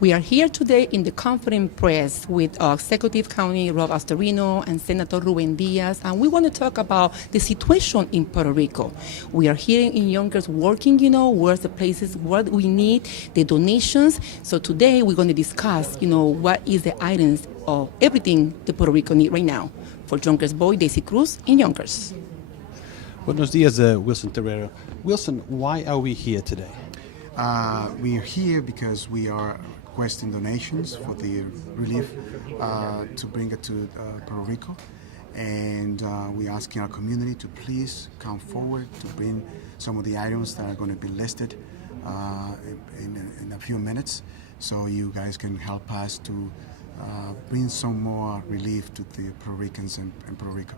We are here today in the conference press with Executive County Rob Astorino and Senator Ruben Diaz, and we want to talk about the situation in Puerto Rico. We are here in Yonkers working, where's the places, what we need, the donations. So today we're going to discuss, what is the items of everything the Puerto Rico need right now. For Yonkers boy, Daisy Cruz in Yonkers. Buenos dias, Wilson Terrero. Wilson, why are we here today? We are here because we are requesting donations for the relief to bring it to Puerto Rico, and we're asking our community to please come forward to bring some of the items that are going to be listed in a few minutes, so you guys can help us to bring some more relief to the Puerto Ricans in Puerto Rico.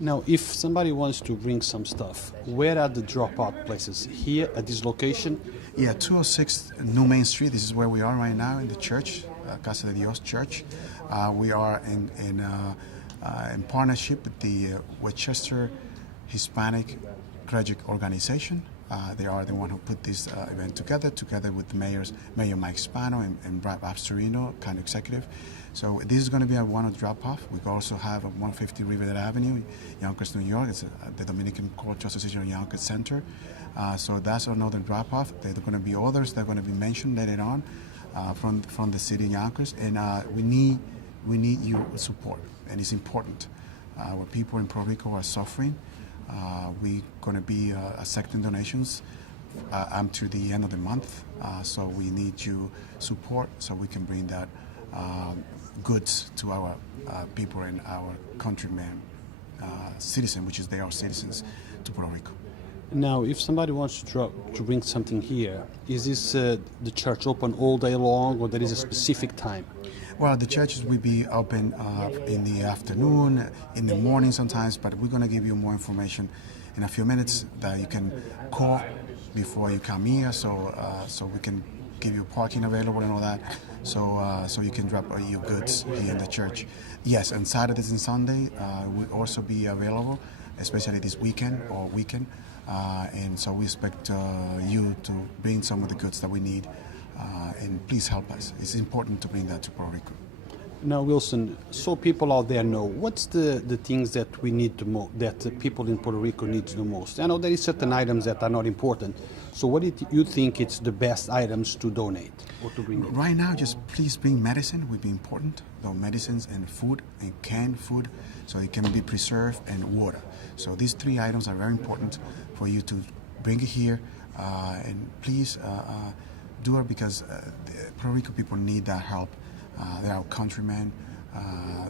Now, if somebody wants to bring some stuff, where are the drop-out places? Here at this location? Yeah, 206 New Main Street. This is where we are right now in the church, Casa de Dios Church. We are in partnership with the Westchester Hispanic Clergy Organization. They are the one who put this event together with Mayor Mike Spano and Rob Astorino, kind of executive. So this is going to be a one drop-off. We also have a 150 Riverdale Avenue, Yonkers, New York. It's the Dominican Cultural Association of Yonkers Center. So that's another drop-off. There are going to be others that are going to be mentioned later on from the city of Yonkers. And we need your support, and it's important. Where people in Puerto Rico are suffering, we're going to be accepting donations until the end of the month. So we need your support so we can bring that goods to our people and our countrymen, citizen, which is they are citizens, to Puerto Rico. Now, if somebody wants to bring something here, is this the church open all day long, or there is a specific time? Well, the churches will be open in the afternoon, in the morning sometimes, but we're going to give you more information in a few minutes that you can call before you come here, so we can give you parking available and all that, so you can drop your goods here in the church. Yes, and Saturdays and Sunday will also be available, especially this weekend, and so we expect you to bring some of the goods that we need, and please help us. It's important to bring that to Puerto Rico. Now, Wilson, so people out there know, what's the things that we need to that people in Puerto Rico need the most? I know there is certain items that are not important. So what do you think it's the best items to donate or to bring? Right now, just please bring medicine would be important. The medicines and food and canned food, so it can be preserved, and water. So these three items are very important for you to bring it here, and please do it because the Puerto Rico people need that help. They're our countrymen.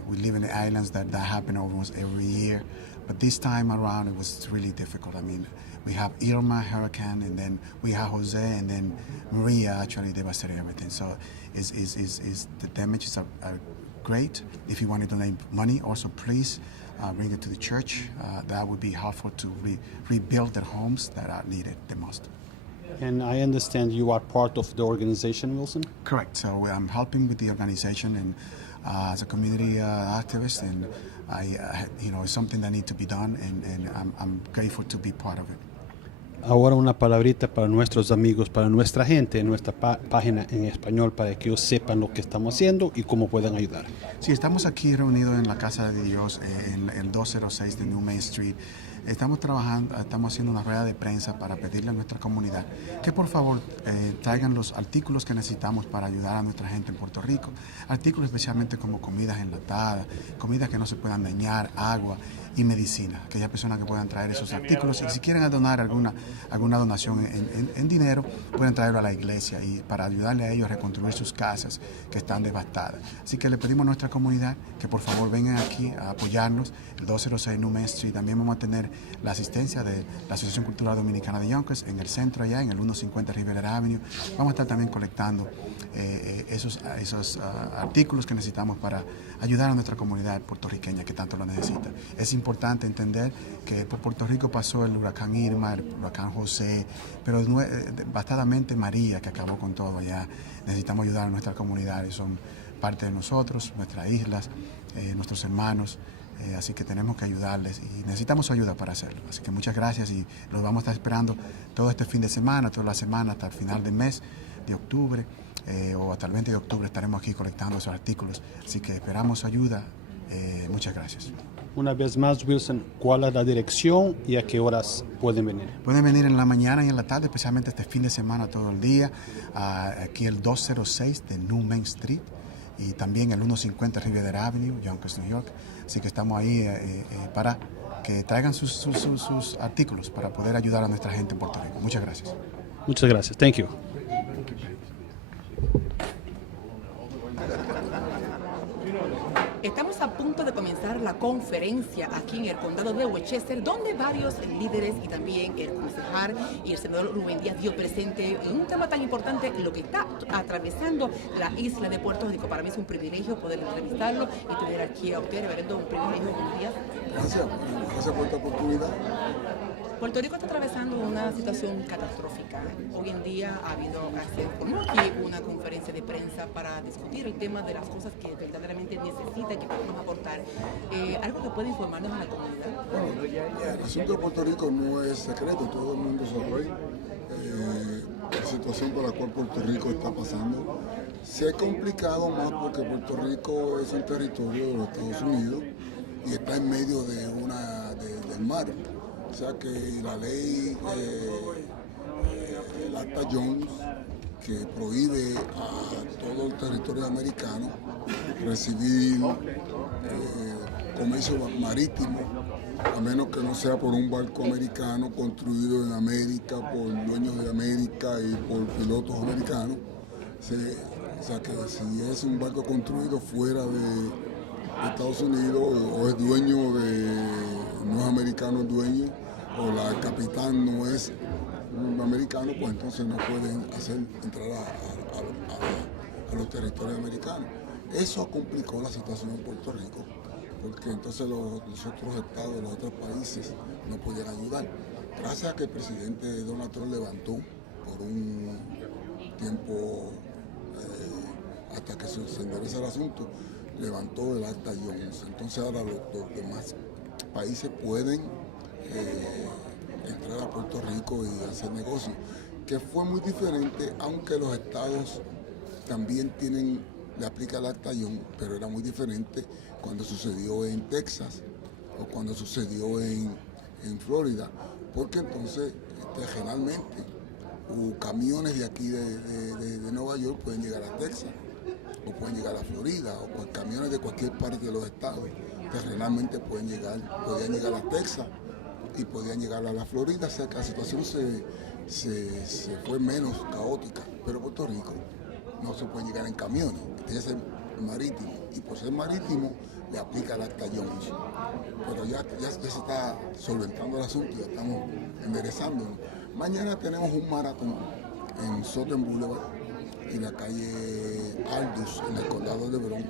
We live in the islands that happen almost every year. But this time around, it was really difficult. I mean, we have Irma hurricane, and then we have Jose, and then Maria actually devastated everything. So the damages are great. If you want to donate money, also please bring it to the church. That would be helpful to rebuild the homes that are needed the most. And I understand you are part of the organization, Wilson? Correct. So I'm helping with the organization and as a community activist, and it's something that needs to be done, and I'm grateful to be part of it. Ahora una palabrita para nuestros amigos, para nuestra gente en nuestra página en español, para que ellos sepan lo que estamos haciendo y cómo pueden ayudar. Sí, estamos aquí reunidos en la Casa de Dios, en el 206 de New Main Street. Estamos haciendo una rueda de prensa para pedirle a nuestra comunidad que por favor traigan los artículos que necesitamos para ayudar a nuestra gente en Puerto Rico. Artículos especialmente como comidas enlatadas, comidas que no se puedan dañar, agua y medicina. Aquellas personas que puedan traer esos artículos, y si quieren donar alguna donación en dinero, pueden traerlo a la iglesia y para ayudarle a ellos a reconstruir sus casas que están devastadas. Así que le pedimos a nuestra comunidad que por favor vengan aquí a apoyarnos. El 206 New Main Street. También vamos a tener la asistencia de la Asociación Cultural Dominicana de Yonkers en el centro allá, en el 150 Riverdale Avenue. Vamos a estar también colectando esos artículos que necesitamos para ayudar a nuestra comunidad puertorriqueña que tanto lo necesita. Es importante entender que por Puerto Rico pasó el huracán Irma, el huracán José, pero bastantamente María, que acabó con todo allá. Necesitamos ayudar a nuestras comunidades, son parte de nosotros, nuestras islas, nuestros hermanos. Así que tenemos que ayudarles y necesitamos su ayuda para hacerlo. Así que muchas gracias y los vamos a estar esperando todo este fin de semana, toda la semana hasta el final del mes de octubre. o hasta el 20 de octubre estaremos aquí colectando esos artículos. Así que esperamos su ayuda. Muchas gracias. Una vez más, Wilson, ¿cuál es la dirección y a qué horas pueden venir? Pueden venir en la mañana y en la tarde, especialmente este fin de semana, todo el día. Aquí el 206 de New Main Street y también el 150 Riviera Avenue, Yonkers, New York. Así que estamos ahí para que traigan sus artículos para poder ayudar a nuestra gente en Puerto Rico. Muchas gracias. Muchas gracias. Thank you. Estamos a punto de comenzar la conferencia aquí en el condado de Westchester, donde varios líderes y también el concejal y el senador Ruben Diaz dio presente en un tema tan importante, lo que está atravesando la isla de Puerto Rico. Para mí es un privilegio poder entrevistarlo y tener aquí a usted, reverendo, un privilegio. Buenos días. Gracias por esta oportunidad. Puerto Rico está atravesando una situación catastrófica. Hoy en día ha habido aquí una conferencia de prensa para discutir el tema de las cosas que verdaderamente necesita y que podemos aportar. ¿Algo que puede informarnos a la comunidad? Bueno, el asunto de Puerto Rico no es secreto, todo el mundo sabe la situación por la cual Puerto Rico está pasando. Se ha complicado más porque Puerto Rico es un territorio de los Estados Unidos y está en medio del mar. O sea que la ley, el Acta Jones, que prohíbe a todo el territorio americano recibir comercio marítimo, a menos que no sea por un barco americano construido en América, por dueños de América y por pilotos americanos. O sea que si es un barco construido fuera de Estados Unidos o es dueño no es americano el dueño, o el capitán no es un americano, pues entonces no pueden hacer entrar a los territorios americanos. Eso complicó la situación en Puerto Rico, porque entonces los otros estados, los otros países no podían ayudar. Gracias a que el presidente Donald Trump levantó por un tiempo, hasta que se endereza el asunto, levantó el Acta Jones. Entonces ahora los demás países pueden entrar a Puerto Rico y hacer negocios, que fue muy diferente, aunque los estados también le aplica el Acta Jones, pero era muy diferente cuando sucedió en Texas o cuando sucedió en Florida, porque entonces regionalmente camiones de aquí de Nueva York pueden llegar a Texas o pueden llegar a Florida, o camiones de cualquier parte de los estados terrenalmente podían llegar a Texas y podían llegar a la Florida. O sea que la situación se fue menos caótica, pero Puerto Rico no se puede llegar en camiones, tiene que ser marítimo, y por ser marítimo le aplica el Acta Jones. Pero ya se está solventando el asunto, ya estamos enderezando. Mañana tenemos un maratón en Southern Boulevard y la calle Aldous, en el condado de Bronx,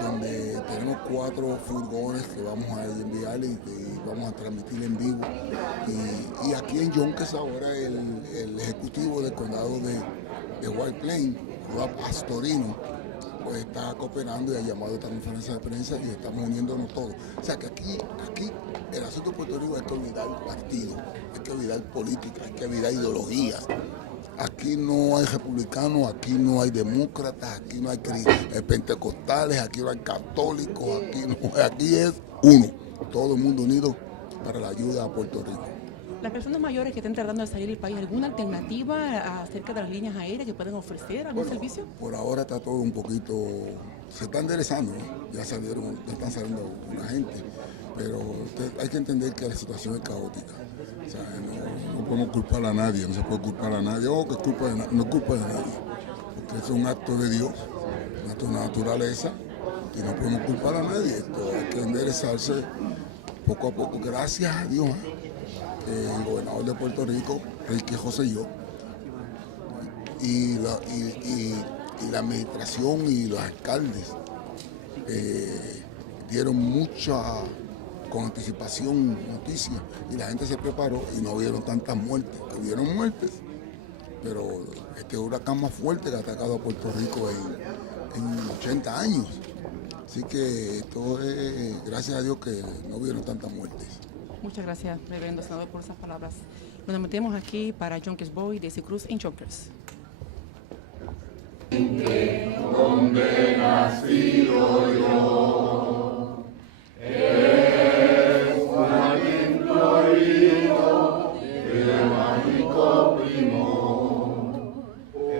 donde tenemos 4 furgones que vamos a enviar y vamos a transmitir en vivo. Y aquí en Yonkers ahora el ejecutivo del condado de White Plains, Rob Astorino, pues está cooperando y ha llamado a esta conferencia de prensa y estamos uniéndonos todos. O sea que aquí el asunto de Puerto Rico hay que olvidar partido, hay que olvidar política, hay que olvidar ideologías. Aquí no hay republicanos, aquí no hay demócratas, aquí no hay pentecostales, aquí no hay católicos, aquí es uno, todo el mundo unido para la ayuda a Puerto Rico. Las personas mayores que estén tratando de salir del país, ¿alguna alternativa acerca de las líneas aéreas que pueden ofrecer algún servicio? Por ahora está todo un poquito, se está enderezando, ¿no? Ya están saliendo una gente, pero hay que entender que la situación es caótica. O sea, no podemos culpar a nadie, no se puede culpar a nadie, no es culpa de nadie, porque es un acto de Dios, un acto de naturaleza, y no podemos culpar a nadie. Esto hay que enderezarse poco a poco, gracias a Dios. El gobernador de Puerto Rico, Ricky Rosselló, y la administración y los alcaldes dieron mucha con anticipación noticias y la gente se preparó y no hubieron tantas muertes. Hubieron muertes, pero este huracán más fuerte que ha atacado a Puerto Rico en 80 años. Así que esto es gracias a Dios que no hubieron tantas muertes. Muchas gracias, reverendo senador, por esas palabras. Nos metemos aquí para Yonkers Boy de Cruz en Yonkers. Donde nacido yo, es Juanín florido, de mágico primor,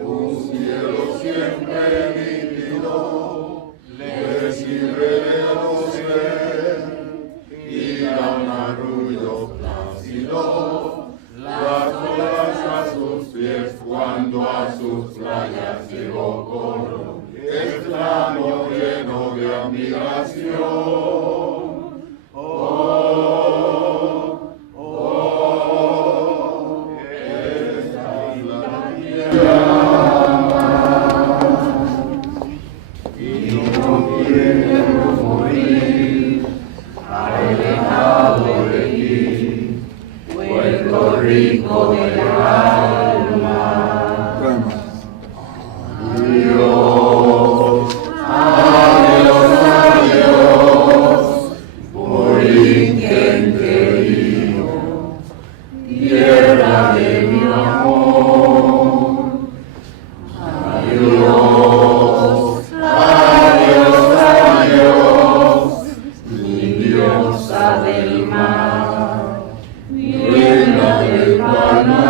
un cielo siempre nítido, le sirve de dosel, y da un arrullo plácido, las olas a sus pies cuando a sus playas llegó Colón, extraño lleno de admiración. Oh, oh, esta es la tierra y no quiero morir alejado de ti, Puerto Rico del alma. Adiós, adiós, adiós, Borinquen querido, tierra de mi amor. Adiós, adiós, adiós, mi diosa del mar, reina del Paraná.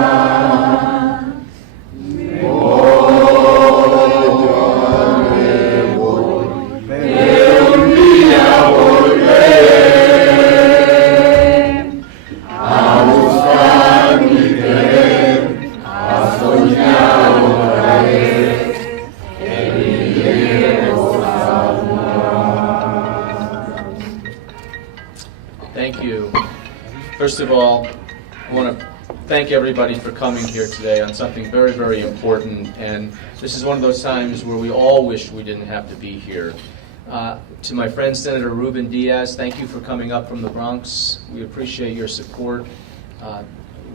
Thank you. First of all, I want to thank everybody for coming here today on something very, very important. And this is one of those times where we all wish we didn't have to be here. To my friend Senator Ruben Diaz, thank you for coming up from the Bronx. We appreciate your support.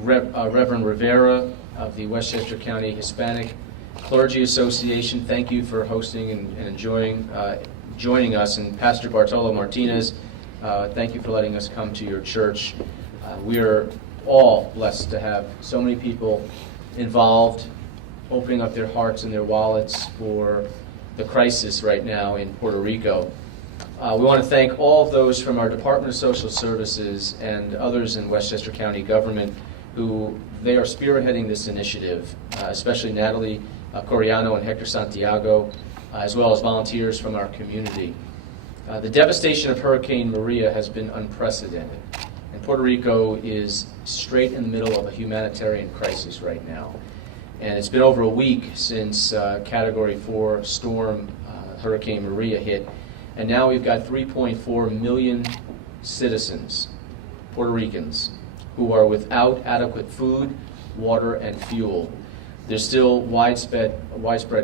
Reverend Rivera of the Westchester County Hispanic Clergy Association, thank you for hosting and joining us. And Pastor Bartolo Martinez, thank you for letting us come to your church. We are all blessed to have so many people involved, opening up their hearts and their wallets for the crisis right now in Puerto Rico. We want to thank all of those from our Department of Social Services and others in Westchester County government who they are spearheading this initiative, especially Natalie Coriano and Hector Santiago, as well as volunteers from our community. The devastation of Hurricane Maria has been unprecedented, and Puerto Rico is straight in the middle of a humanitarian crisis right now. And it's been over a week since Category 4 storm Hurricane Maria hit, and now we've got 3.4 million citizens, Puerto Ricans, who are without adequate food, water, and fuel. There's still widespread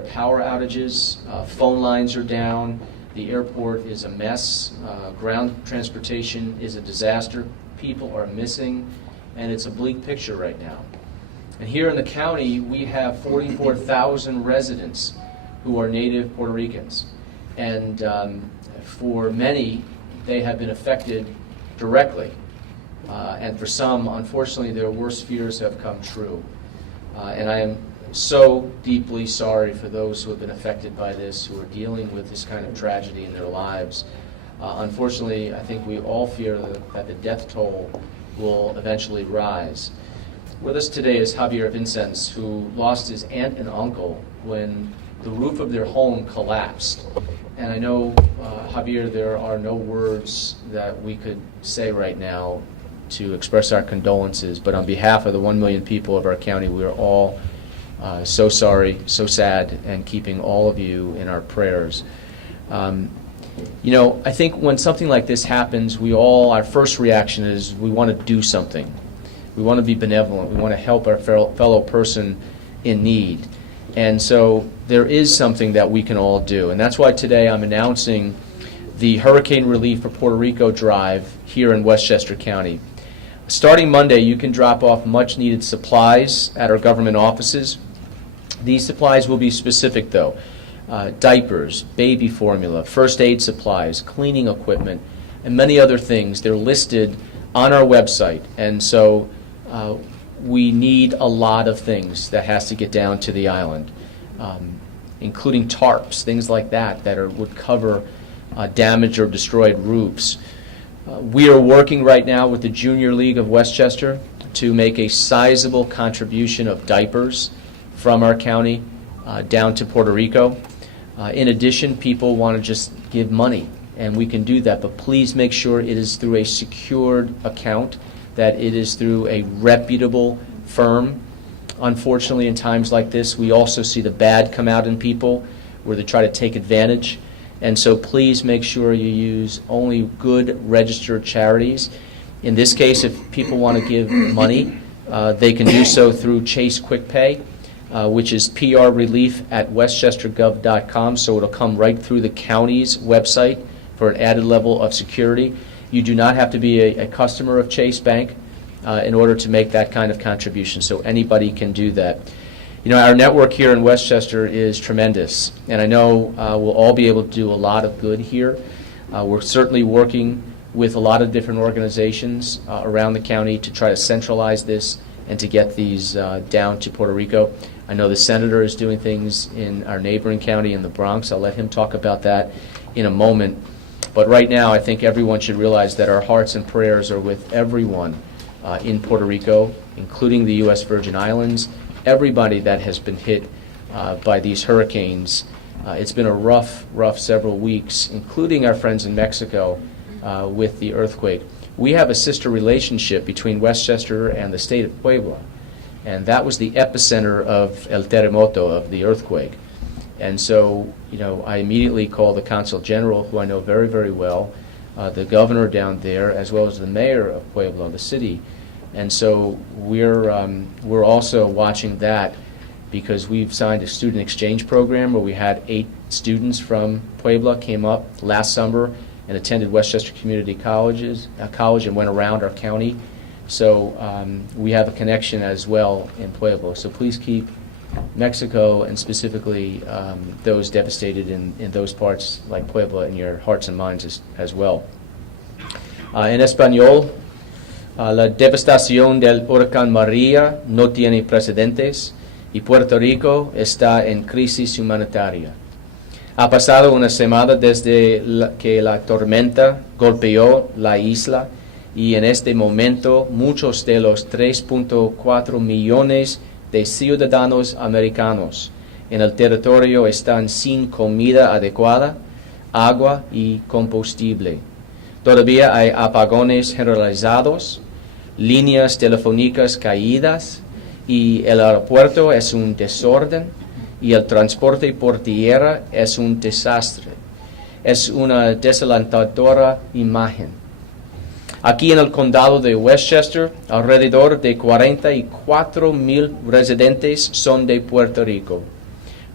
power outages, phone lines are down, the airport is a mess, ground transportation is a disaster, people are missing, and it's a bleak picture right now. And here in the county, we have 44,000 residents who are native Puerto Ricans. And for many, they have been affected directly. And for some, unfortunately, their worst fears have come true. And I am so deeply sorry for those who have been affected by this, who are dealing with this kind of tragedy in their lives. Unfortunately, I think we all fear that the death toll will eventually rise. With us today is Javier Vincenz, who lost his aunt and uncle when the roof of their home collapsed. And I know, Javier, there are no words that we could say right now to express our condolences, but on behalf of the 1 million people of our county, we are all so sorry, so sad, and keeping all of you in our prayers. You know, I think when something like this happens, our first reaction is we want to do something. We want to be benevolent. We want to help our fellow person in need. And so there is something that we can all do. And that's why today I'm announcing the Hurricane Relief for Puerto Rico drive here in Westchester County. Starting Monday, you can drop off much-needed supplies at our government offices. These supplies will be specific, though. Diapers, baby formula, first aid supplies, cleaning equipment, and many other things. They're listed on our website. And so we need a lot of things that has to get down to the island. including tarps, things like that would cover damaged or destroyed roofs. We are working right now with the Junior League of Westchester to make a sizable contribution of diapers from our county down to Puerto Rico. In addition, people want to just give money, and we can do that, but please make sure it is through a secured account, that it is through a reputable firm. Unfortunately, in times like this, we also see the bad come out in people where they try to take advantage. And so please make sure you use only good registered charities. In this case, if people want to give money, they can do so through Chase Quick Pay, which is prrelief@westchestergov.com, so it'll come right through the county's website for an added level of security. You do not have to be a customer of Chase Bank in order to make that kind of contribution, so anybody can do that. You know, our network here in Westchester is tremendous, and I know we'll all be able to do a lot of good here. We're certainly working with a lot of different organizations around the county to try to centralize this and to get these down to Puerto Rico. I know the senator is doing things in our neighboring county in the Bronx. I'll let him talk about that in a moment. But right now, I think everyone should realize that our hearts and prayers are with everyone in Puerto Rico, including the U.S. Virgin Islands, everybody that has been hit by these hurricanes. It's been a rough several weeks, including our friends in Mexico with the earthquake. We have a sister relationship between Westchester and the state of Puebla, and that was the epicenter of el terremoto, of the earthquake. And so, you know, I immediately called the Consul General, who I know very, very well, the governor down there, as well as the mayor of Puebla, the city. And so we're also watching that, because we've signed a student exchange program where we had 8 students from Puebla came up last summer and attended Westchester Community College and went around our county. So we have a connection as well in Puebla. So please keep Mexico, and specifically those devastated in those parts like Puebla, in your hearts and minds as well. En español, la devastación del huracán María no tiene precedentes y Puerto Rico está en crisis humanitaria. Ha pasado una semana desde que la tormenta golpeó la isla, y en este momento muchos de los 3.4 millones de ciudadanos americanos en el territorio están sin comida adecuada, agua y combustible. Todavía hay apagones generalizados, líneas telefónicas caídas, y el aeropuerto es un desorden, y el transporte por tierra es un desastre. Es una desalentadora imagen. Aquí en el condado de Westchester, alrededor de 44,000 residentes son de Puerto Rico.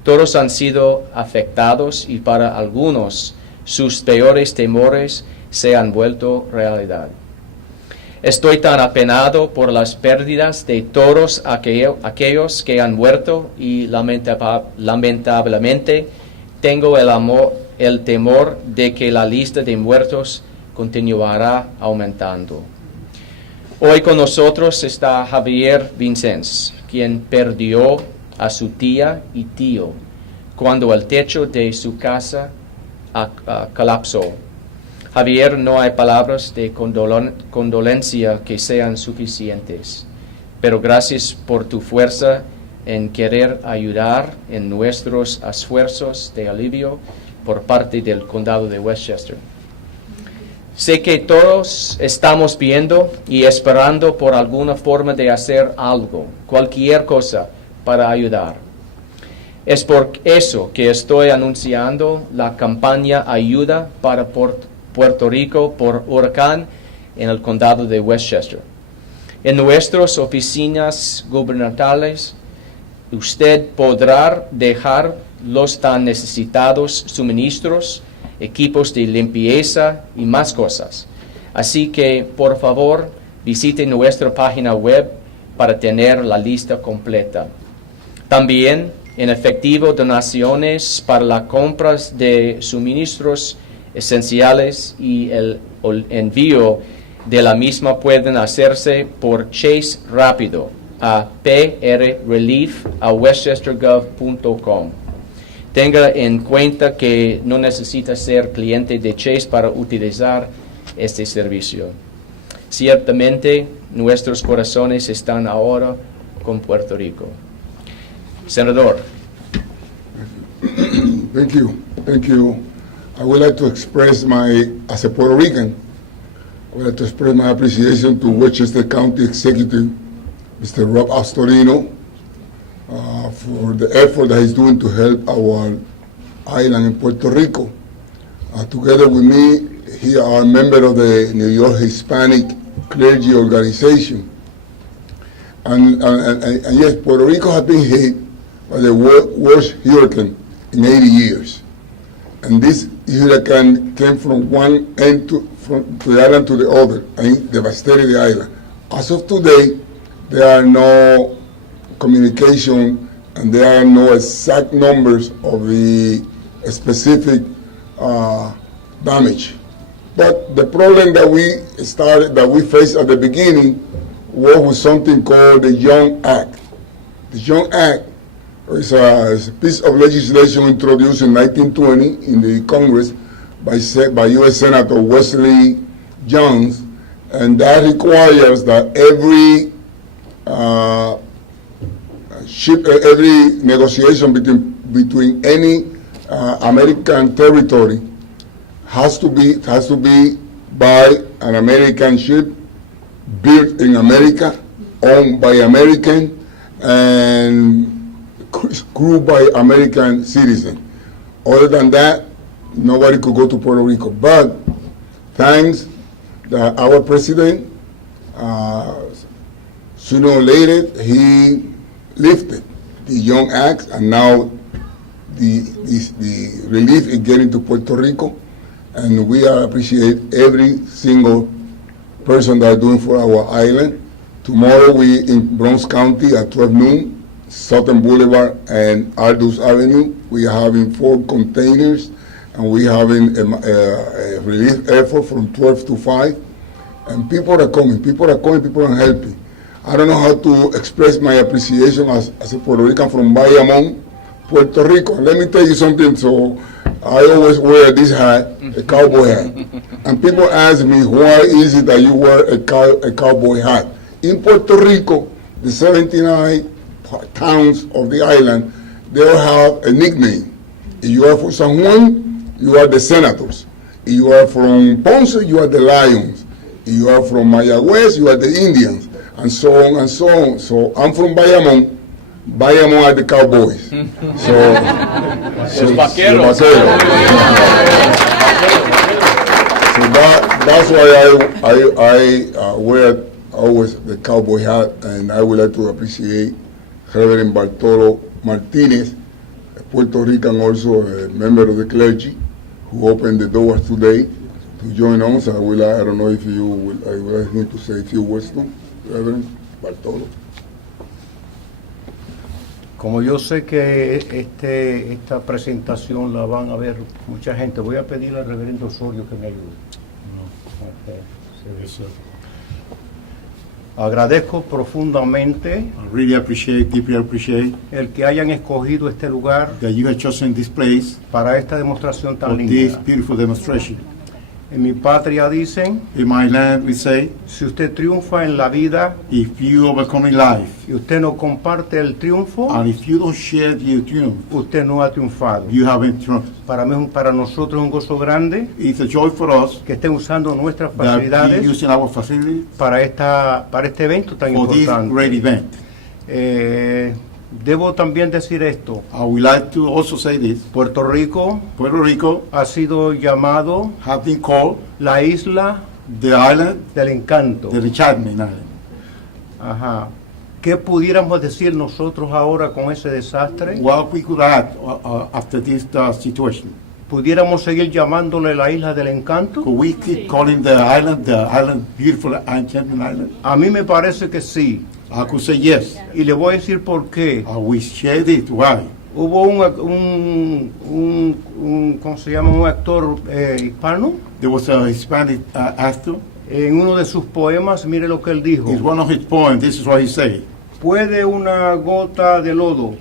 Todos han sido afectados, y para algunos sus peores temores se han vuelto realidad. Estoy tan apenado por las pérdidas de todos aquellos que han muerto, y lamentablemente tengo el temor de que la lista de muertos continuará aumentando. Hoy con nosotros está Javier Vincenz, quien perdió a su tía y tío cuando el techo de su casa colapsó. Javier, no hay palabras de condolencia que sean suficientes, pero gracias por tu fuerza en querer ayudar en nuestros esfuerzos de alivio por parte del condado de Westchester. Sé que todos estamos viendo y esperando por alguna forma de hacer algo, cualquier cosa, para ayudar. Es por eso que estoy anunciando la campaña Ayuda para Puerto Rico por Huracán en el condado de Westchester. En nuestras oficinas gubernamentales, usted podrá dejar los tan necesitados suministros, equipos de limpieza y más cosas. Así que, por favor, visite nuestra página web para tener la lista completa. También, en efectivo, donaciones para las compras de suministros esenciales y el envío de la misma pueden hacerse por Chase rápido a prrelief@westchestergov.com. Tenga en cuenta que no necesita ser cliente de Chase para utilizar este servicio. Ciertamente, nuestros corazones están ahora con Puerto Rico. Senador. Thank you. Thank you. I would like to express as a Puerto Rican, I would like to express my appreciation to Westchester County Executive, Mr. Rob Astorino, for the effort that he's doing to help our island in Puerto Rico. Together with me, he are a member of the New York Hispanic Clergy Organization. And yes, Puerto Rico has been hit by the worst hurricane in 80 years. And this hurricane came from one end from the island to the other and devastated the island. As of today, there are no communication and there are no exact numbers of the specific damage. But the problem that we faced at the beginning was with something called the Young Act. The Young Act is a piece of legislation introduced in 1920 in the Congress by U.S. Senator Wesley Jones, and that requires that every negotiation between any American territory has to be by an American ship, built in America, owned by American, and crewed by American citizens. Other than that, nobody could go to Puerto Rico. But thanks that our president, sooner or later, he lifted the Young Act, and now the relief is getting to Puerto Rico, and we appreciate every single person that are doing for our island. Tomorrow we in Bronx County at 12 noon, Southern Boulevard and Aldous Avenue, we are having 4 containers, and we are having a relief effort from 12 to 5, and people are coming, people are helping. I don't know how to express my appreciation as a Puerto Rican from Bayamón, Puerto Rico. Let me tell you something. So I always wear this hat, a cowboy hat. And people ask me, why is it that you wear a cowboy hat? In Puerto Rico, the 79 towns of the island, they all have a nickname. If you are from San Juan, you are the Senators. If you are from Ponce, you are the Lions. If you are from Mayagüez, you are the Indians, and so on and so on. So I'm from Bayamón. Bayamón are the Cowboys. Los vaqueros. So that's why I wear always the cowboy hat, and I would like to appreciate Reverend Bartolo Martinez, a Puerto Rican, also a member of the clergy, who opened the doors today to join us. I don't know if you will, I would like him to say a few words to Reverend Bartolo. Como yo sé que esta presentación la van a ver mucha gente, voy a pedirle al reverendo Osorio que me ayude. Agradezco profundamente I really deeply appreciate el que hayan escogido este lugar that you have chosen this place para esta demostración tan for this linda. beautiful demonstration. En mi patria dicen, In my land, we say, si usted triunfa en la vida if you overcome in life, y usted no comparte el triunfo, and if you don't share your triumph, usted no ha triunfado. you haven't triumphed. Para nosotros es un gozo grande It's a joy for us que estén usando nuestras that we facilidades using our facilities para este evento tan for this importante. great event. Debo también decir esto. I would like to also say this. Puerto Rico Puerto Rico ha sido llamado have been called la isla the island, del encanto. the Enchantment Island. Ajá. ¿Qué pudiéramos decir nosotros ahora con ese desastre? What we could add after this situation? ¿Pudiéramos seguir llamándole la isla del encanto? Could we keep calling the island, beautiful Enchantment Island? A mí me parece que sí. I could say yes. Y le voy a decir por qué. We shared it. Why? Hubo un ¿cómo se llama? Un actor hispano. There was a Hispanic actor. En uno de sus poemas, mire lo que él dijo. In one of his poems, this is what he said. ¿Puede una gota de lodo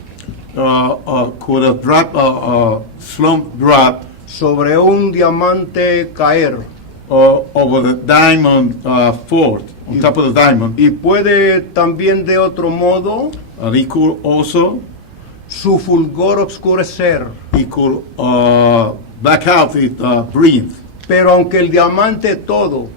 could drop a slump drop sobre un diamante caer. over the diamond fort, on top of the diamond. Y puede también de otro modo And he could also, su fulgor obscurecer. he could back out it brilliance. Pero aunque el diamante todo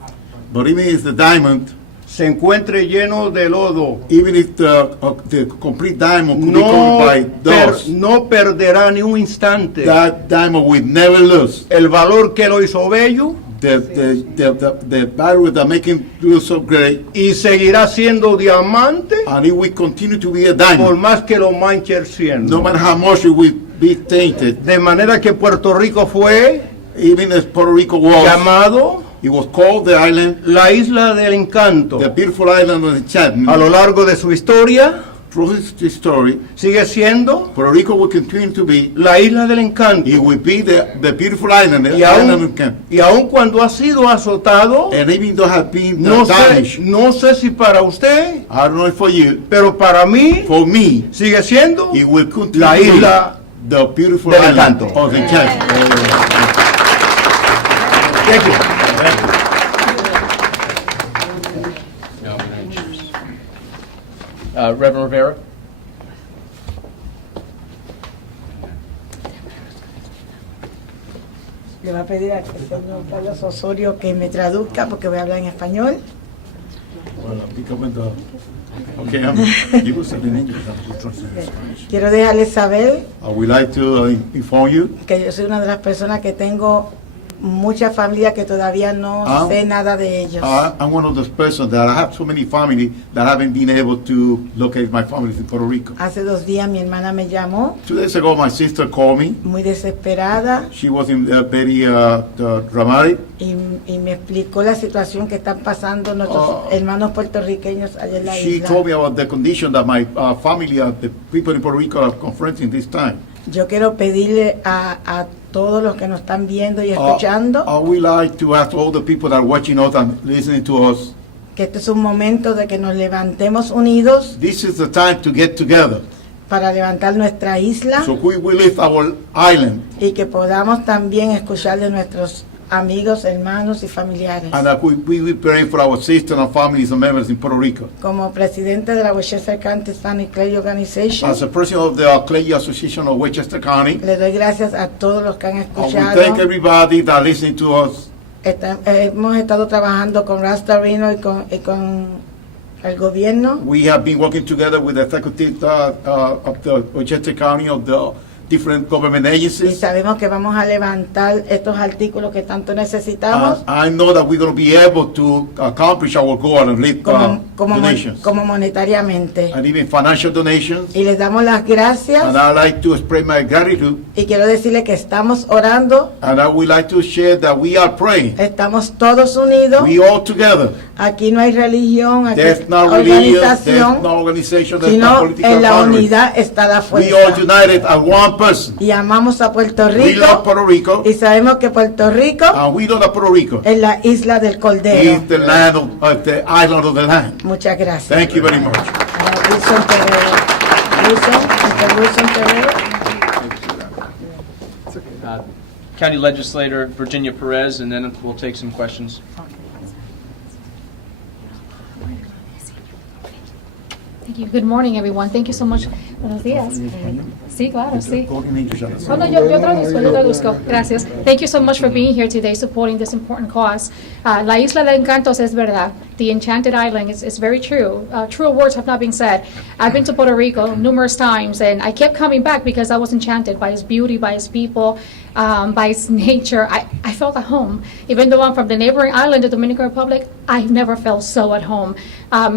But even if the diamond, se encuentre lleno de lodo, even if the complete diamond could be covered by dust, no perderá ni un instante that diamond will never lose el valor que lo hizo bello the value that make him do so great, y seguirá siendo diamante and it will continue to be a por diamond, más que lo manche el cielo. no matter how much it will be tainted. De manera que Puerto Rico fue Even as Puerto Rico was, llamado it was called the island, la isla del encanto. the beautiful island of enchantment. A lo largo de su historia Through his story, sigue siendo Puerto Rico will continue to be, la isla del encanto. it will be the beautiful island, the Y island of aun, enchantment. y aun cuando ha sido azotado, And even though have been no damaged, sé si para usted, I don't know if for you, pero para mí for me, sigue siendo it will continue la to be isla the beautiful del island encanto. of enchantment. Thank you. Reverend Rivera? Le voy a pedir al señor Carlos Osorio que me traduzca porque voy a hablar en español. Well, pick up in the, okay, you will say it in English. I'll translate it in Spanish. Quiero dejarles saber I would like to inform you, que yo soy una de las personas que tengo mucha familia que todavía no sé nada de ellos. I'm one of those persons that I have so many family that haven't been able to locate my families in Puerto Rico. Hace 2 días mi hermana me llamó 2 days ago, my sister called me. muy desesperada She was in very dramatic. y me explicó la situación que están pasando nuestros hermanos puertorriqueños allá en la She isla. told me about the condition that my family, the people in Puerto Rico, are confronting this time. Yo quiero pedirle a todos los que nos están viendo y escuchando I would like to ask all the people that are watching us and listening to us. que este es un momento de que nos levantemos unidos This is the time to get together. para levantar nuestra isla So we will lift our island, y que podamos también escuchar de nuestros amigos, hermanos y familiares. and that we will pray for our sisters and families and members in Puerto Rico. Como presidente de la Westchester County Hispanic Clergy Organization, As a president of the Clergy Association of Westchester County, le doy gracias a todos los que han we escuchado. thank everybody that listening to us. Hemos estado trabajando con Rob Astorino y con el gobierno. We have been working together with the executive of the Westchester County, of the different government Y agencies. sabemos que vamos a levantar estos artículos que tanto necesitamos I know that we're going to be able to accomplish our goal and lift donations como monetariamente. and even financial donations. Y les damos las gracias And I'd like to express my gratitude, y quiero decirle que estamos orando, and I would like to share that we are praying. estamos todos unidos. We all together. Aquí no hay religión, aquí There's no no hay religion, there's organización, no organization, there's no sino political en la boundaries. unidad está la We all fuerza. united as one person. Y amamos a Puerto We love Rico Puerto Rico, y sabemos que Puerto Rico and we know that Puerto Rico es la isla del Cordero. is the land of the island of the land. Muchas gracias. Thank you very much. Wilson Terrero. Mr. Wilson Terrero. County Legislator Virginia Perez, and then we'll take some questions. Thank you. Good morning, everyone. Thank you so much. Buenos días. Sí, claro, sí. Oh, no, yo traduzco. Gracias. Thank you so much for being here today, supporting this important cause. La Isla de Encantos es verdad. The Enchanted Island is very true. Truer words have not been said. I've been to Puerto Rico numerous times, and I kept coming back because I was enchanted by its beauty, by its people, by its nature. I felt at home. Even though I'm from the neighboring island, the Dominican Republic, I've never felt so at home.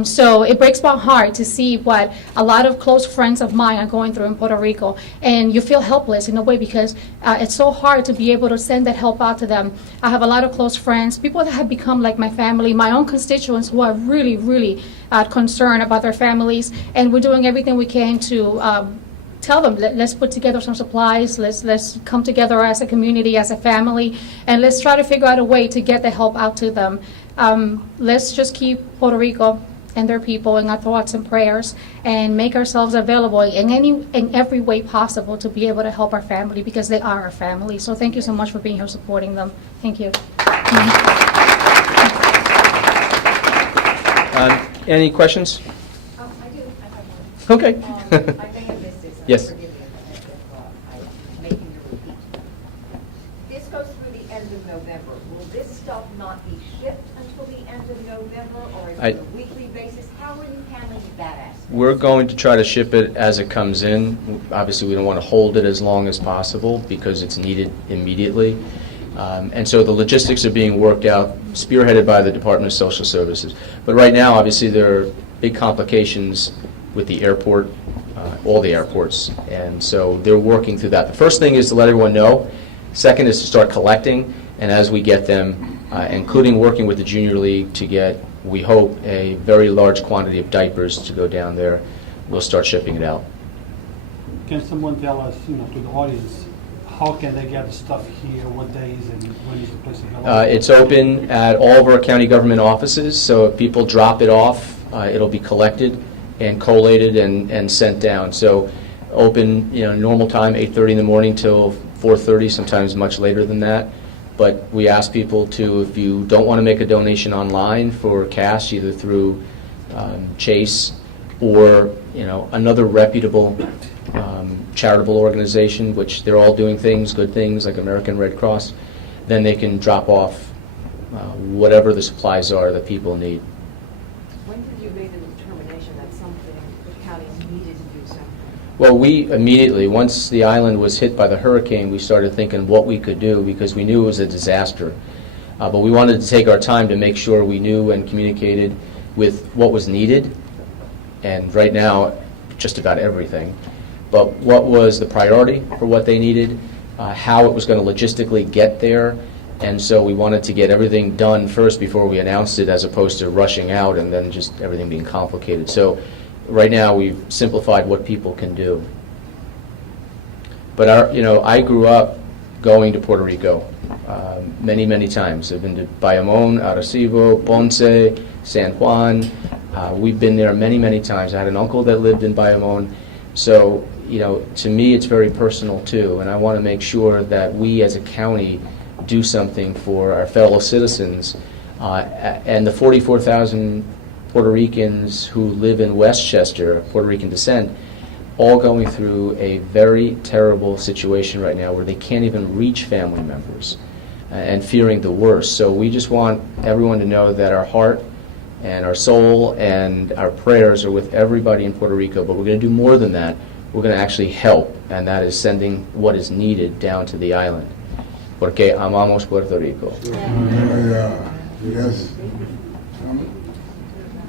So it breaks my heart to see what a lot of close friends of mine are going through in Puerto Rico. And you feel helpless in a way because it's so hard to be able to send that help out to them. I have a lot of close friends, people that have become like my family, my own constituents who are really, really concerned about their families. And we're doing everything we can to tell them, let's put together some supplies, let's come together as a community, as a family, and let's try to figure out a way to get the help out to them. Let's just keep Puerto Rico and their people in our thoughts and prayers, and make ourselves available in every way possible to be able to help our family, because they are our family. So thank you so much for being here supporting them. Thank you. Any questions? I do. I have one. Okay. I may have missed this. Yes. Forgive me if I'm making you repeat. This goes through the end of November. Will this stuff not be shipped until the end of November, or is it a weekly basis? How are you handling that aspect? We're going to try to ship it as it comes in. Obviously, we don't want to hold it as long as possible because it's needed immediately. And so the logistics are being worked out, spearheaded by the Department of Social Services. But right now, obviously, there are big complications with the airport, all the airports. And so they're working through that. The first thing is to let everyone know. Second is to start collecting. And as we get them, including working with the Junior League to get, we hope, a very large quantity of diapers to go down there, we'll start shipping it out. Can someone tell us, to the audience, how can they get the stuff here, what days, and when is the place available? It's open at all of our county government offices, so if people drop it off, it'll be collected and collated and sent down. So open, normal time, 8:30 in the morning till 4:30, sometimes much later than that. But we ask people to, if you don't want to make a donation online for cash, either through Chase or another reputable charitable organization, which they're all doing good things like American Red Cross, then they can drop off whatever the supplies are that people need. When did you make the determination that something the counties needed to do something? Well, we immediately, once the island was hit by the hurricane, we started thinking what we could do because we knew it was a disaster. But we wanted to take our time to make sure we knew and communicated with what was needed, and right now, just about everything. But what was the priority for what they needed, how it was going to logistically get there, and so we wanted to get everything done first before we announced it, as opposed to rushing out and then just everything being complicated. So right now we've simplified what people can do. But I grew up going to Puerto Rico many, many times. I've been to Bayamón, Arecibo, Ponce, San Juan. We've been there many, many times. I had an uncle that lived in Bayamón. So, to me, it's very personal, too, and I want to make sure that we as a county do something for our fellow citizens. And the 44,000 Puerto Ricans who live in Westchester, Puerto Rican descent, all going through a very terrible situation right now where they can't even reach family members and fearing the worst. So we just want everyone to know that our heart and our soul and our prayers are with everybody in Puerto Rico, but we're going to do more than that. We're going to actually help, and that is sending what is needed down to the island. Porque amamos Puerto Rico. Yes.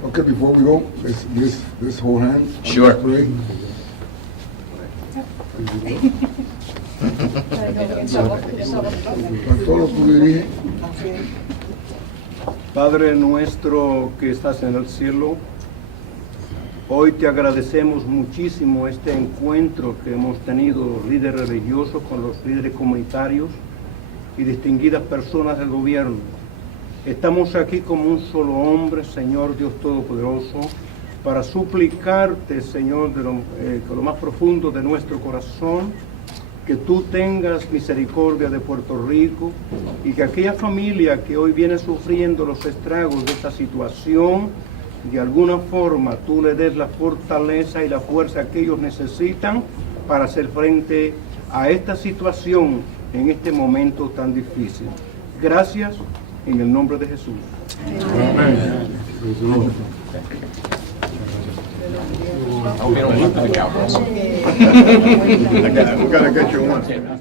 Okay, before we go, let's hold hands. Sure. Pray. Bartolo, tú diriges. Padre nuestro que estás en el cielo, hoy te agradecemos muchísimo este encuentro que hemos tenido, líderes religiosos con los líderes comunitarios y distinguidas personas del gobierno. Estamos aquí como un solo hombre, Señor Dios Todopoderoso, para suplicarte, Señor, con lo más profundo de nuestro corazón, que tú tengas misericordia de Puerto Rico y que aquella familia que hoy viene sufriendo los estragos de esta situación, de alguna forma tú le des la fortaleza y la fuerza que ellos necesitan para hacer frente a esta situación en este momento tan difícil. Gracias en el nombre de Jesús. Amén. I hope you don't look like a cowboy. We gotta get you one.